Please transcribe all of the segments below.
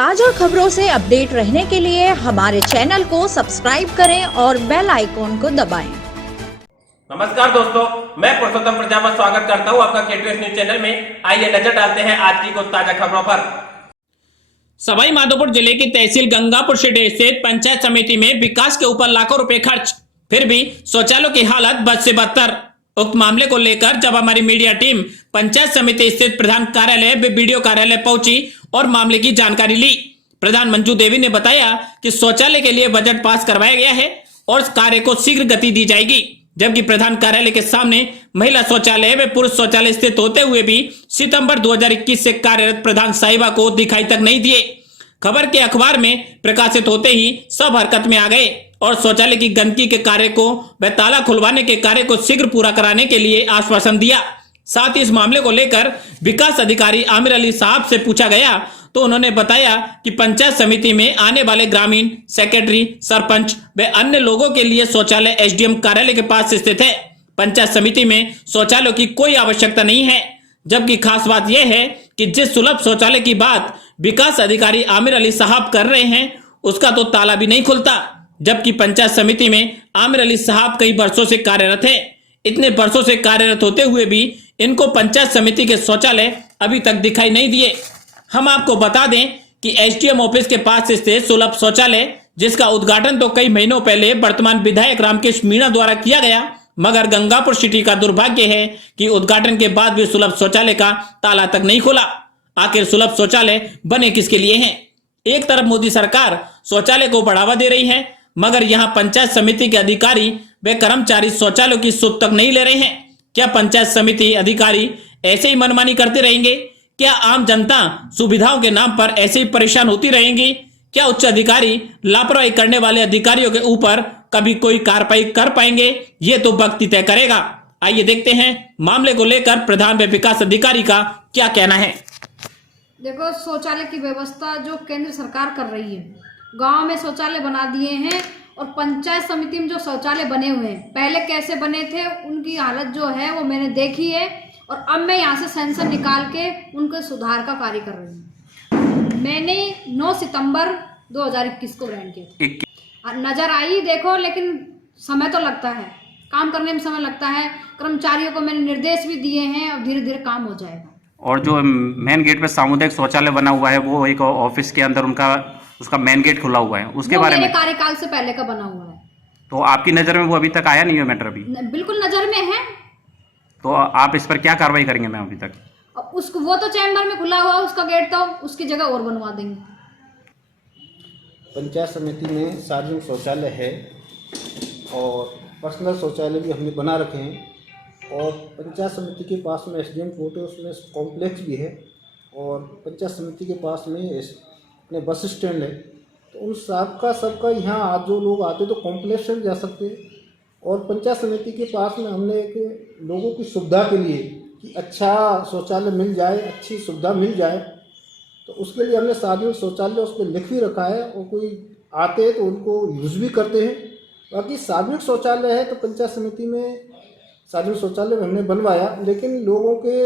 ताजा खबरों से अपडेट रहने के लिए हमारे चैनल को सब्सक्राइब करें और बेल आइकॉन को दबाएं। नमस्कार दोस्तों, मैं पुरुषोत्तम प्रजापति स्वागत करता हूं आपका केटीएस न्यूज चैनल में। आइए नजर डालते हैं आज की कुछ ताजा खबरों पर। सवाई माधोपुर जिले की तहसील गंगापुर सिटी स्थित पंचायत समिति में विकास के ऊपर लाखों रुपए खर्च, फिर भी शौचालयों की हालत बद से बदतर। उक्त मामले को लेकर जब हमारी मीडिया टीम पंचायत समिति स्थित प्रधान कार्यालय व वीडियो कार्यालय पहुंची और मामले की जानकारी ली, प्रधान मंजू देवी ने बताया कि शौचालय के लिए बजट पास करवाया गया है और इस कार्य को शीघ्र गति दी जाएगी। जबकि प्रधान कार्यालय के सामने महिला शौचालय व पुरुष शौचालय स्थित होते हुए भी सितंबर 2021 से कार्यरत प्रधान साहिबा को दिखाई तक नहीं दिए। खबर के अखबार में प्रकाशित होते ही सब हरकत में आ गए और शौचालय की गंदगी के कार्य को व ताला खुलवाने के कार्य को शीघ्र पूरा कराने के लिए आश्वासन दिया। साथ ही इस मामले को लेकर विकास अधिकारी आमिर अली साहब से पूछा गया तो उन्होंने बताया कि पंचायत समिति में आने वाले ग्रामीण, सेक्रेटरी, सरपंच व अन्य लोगों के लिए शौचालय एसडीएम कार्यालय के पास स्थित है। पंचायत समिति में शौचालयों की कोई आवश्यकता नहीं है। जबकि खास बात यह है कि जिस सुलभ शौचालय की बात विकास अधिकारी आमिर अली साहब कर रहे हैं उसका तो ताला भी नहीं खुलता। जबकि पंचायत समिति में आमिर अली साहब कई वर्षों से कार्यरत है। इतने वर्षों से कार्यरत होते हुए भी इनको पंचायत समिति के शौचालय अभी तक दिखाई नहीं दिए। हम आपको बता दें कि एसडीएम ऑफिस के पास स्थित सुलभ शौचालय, जिसका उद्घाटन तो कई महीनों पहले वर्तमान विधायक रामकेश मीणा द्वारा किया गया, मगर गंगापुर सिटी का दुर्भाग्य है कि उद्घाटन के बाद भी सुलभ शौचालय का ताला तक नहीं खुला। आखिर सुलभ शौचालय बने किसके लिए हैं? एक तरफ मोदी सरकार शौचालय को बढ़ावा दे रही है, मगर यहाँ पंचायत समिति के अधिकारी व कर्मचारी शौचालयों की सुध तक नहीं ले रहे हैं। क्या पंचायत समिति अधिकारी ऐसे ही मनमानी करते रहेंगे? क्या आम जनता सुविधाओं के नाम पर ऐसे ही परेशान होती रहेंगी? क्या उच्च अधिकारी लापरवाही करने वाले अधिकारियों के ऊपर कभी कोई कार्रवाई कर पाएंगे? ये तो वक्त ही तय करेगा। आइए देखते हैं मामले को लेकर प्रधान व विकास अधिकारी का क्या कहना है। देखो, शौचालय की व्यवस्था जो केंद्र सरकार कर रही है, गांव में शौचालय बना दिए हैं और पंचायत समिति में जो शौचालय बने हुए हैं पहले कैसे बने थे उनकी हालत जो है वो मैंने देखी है और अब मैं यहाँ से सेंसर निकाल के उनके सुधार का कार्य कर रही हूँ। मैंने 9 सितंबर 2021 को ग्रहण किया। नजर आई देखो, लेकिन समय तो लगता है, काम करने में समय लगता है। कर्मचारियों को मैंने निर्देश भी दिए हैं और धीरे धीरे काम हो जाएगा। और जो मेन गेट पे सामुदायिक शौचालय बना हुआ है वो एक ऑफिस के अंदर उसका मेन गेट खुला हुआ है, उसके बारे में कार्यकाल से पहले का बना हुआ है। तो आपकी नजर में वो अभी तक आया नहीं है मैटर? अभी बिल्कुल नजर में है। तो आप इस पर क्या कार्रवाई करेंगे मैम? अभी तक उसको वो तो चैम्बर में खुला हुआ उसका गेट, तो उसकी जगह और बनवा देंगे। पंचायत समिति में सार्वजनिक शौचालय है और पर्सनल शौचालय भी हमने बना रखे हैं और पंचायत समिति के पास में एसडीएम कोर्ट है, उसमें कॉम्प्लेक्स भी है और पंचायत समिति के पास में अपने बस स्टैंड है। तो उन सबका यहाँ आज जो लोग आते तो कॉम्प्लेक्स से जा सकते हैं। और पंचायत समिति के पास में हमने एक लोगों की सुविधा के लिए कि अच्छा शौचालय मिल जाए, अच्छी सुविधा मिल जाए, तो उसके लिए हमने सार्वजनिक शौचालय उस पर लिख भी रखा है और कोई आते हैं तो उनको यूज़ भी करते हैं। बाकी सार्वजनिक शौचालय है तो पंचायत समिति में सार्वजनिक शौचालय हमने बनवाया, लेकिन लोगों के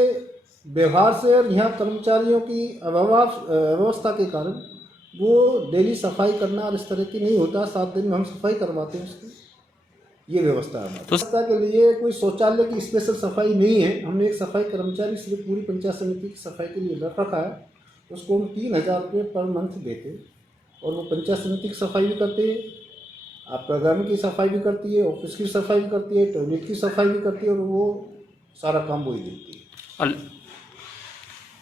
व्यवहार से और यहाँ कर्मचारियों की अव्यवस्था के कारण वो डेली सफाई करना और इस तरह की नहीं होता। 7 दिन में हम सफाई करवाते हैं उसकी, ये व्यवस्था है। तो व्यवस्था के लिए कोई शौचालय की स्पेशल सफाई नहीं है। हमने एक सफाई कर्मचारी सिर्फ पूरी पंचायत समिति की सफाई के लिए रख रखा है, उसको हम 3000 रुपये पर मंथ देते हैं और वो पंचायत समिति की सफाई भी करते हैं, आप प्रोग्राम की सफाई भी करती है, ऑफिस की सफाई भी करती है, टॉयलेट की सफाई भी करती है और वो सारा काम वही देखती है। और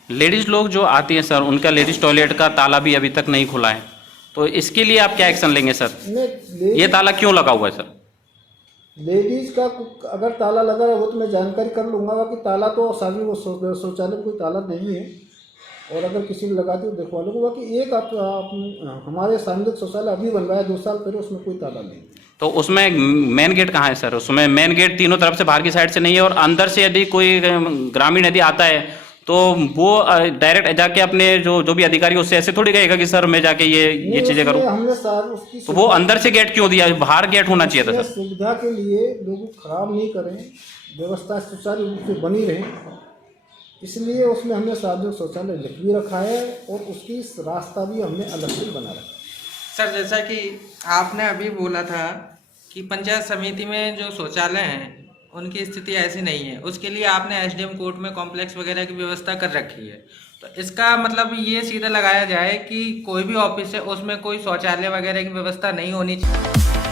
लेडीज़ लोग जो आती हैं सर, उनका लेडीज़ टॉयलेट का ताला भी अभी तक नहीं खुला है, तो इसके लिए आप क्या एक्शन लेंगे सर? ये ताला क्यों लगा हुआ है सर? लेडीज़ का अगर ताला लगा है वो तो मैं जानकारी कर लूँगा कि ताला तो सार्वजनिक शौचालय में कोई ताला नहीं है और अगर किसी ने लगा दी तो दिखवा लूँगा कि एक आप हमारे सार्वजनिक शौचालय अभी बनवाया 2 साल पहले, उसमें कोई ताला नहीं। तो उसमें मेन गेट कहाँ है सर? उसमें मेन गेट तीनों तरफ से बाहर की साइड से नहीं है और अंदर से यदि कोई ग्रामीण यदि आता है तो वो डायरेक्ट जाके अपने जो भी अधिकारी उससे ऐसे थोड़ी कहेगा कि सर मैं जाके ये चीजें करूँ। तो वो अंदर से गेट क्यों दिया? बाहर गेट होना चाहिए था सर। सुविधा के लिए लोग खराब नहीं करें, व्यवस्था सुचारू रूप से बनी रहे, इसलिए उसमें हमने सार्वजनिक शौचालय लिख भी रखा है और उसकी रास्ता भी हमने अलग से बना रखा है। सर, जैसा कि आपने अभी बोला था कि पंचायत समिति में जो शौचालय हैं उनकी स्थिति ऐसी नहीं है, उसके लिए आपने एसडीएम कोर्ट में कॉम्प्लेक्स वगैरह की व्यवस्था कर रखी है। तो इसका मतलब ये सीधा लगाया जाए कि कोई भी ऑफिस है उसमें कोई शौचालय वगैरह की व्यवस्था नहीं होनी चाहिए।